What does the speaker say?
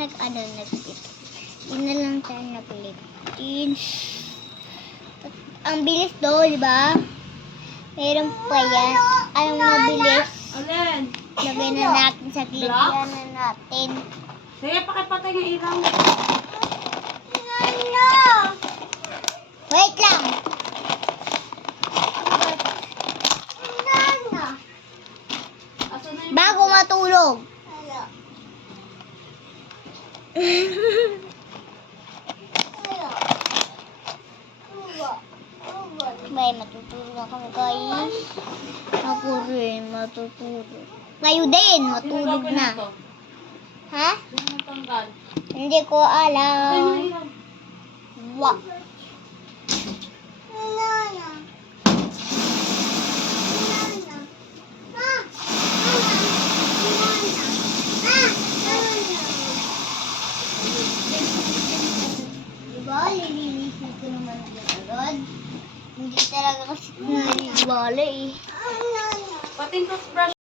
Yun na lang tayo nag-liptin. Ang bilis daw, di ba? Meron pa yan. Anong mabilis? Alin? Lagay na natin sa lagyan na natin. Sige, pakipatay ng ilaw. Wait lang. Asan na yung... Bago matulog. Bay, matutulog na kami, guys. Ako rin, matutulog. Kayo din, matulog na. Ha? Sino natanggal? Hindi ko Patay mo alam. ng ilaw. Wa. Diba, lilinisin ko naman agad. Hindi talaga kasi nalibala eh. Pati yung toothbrush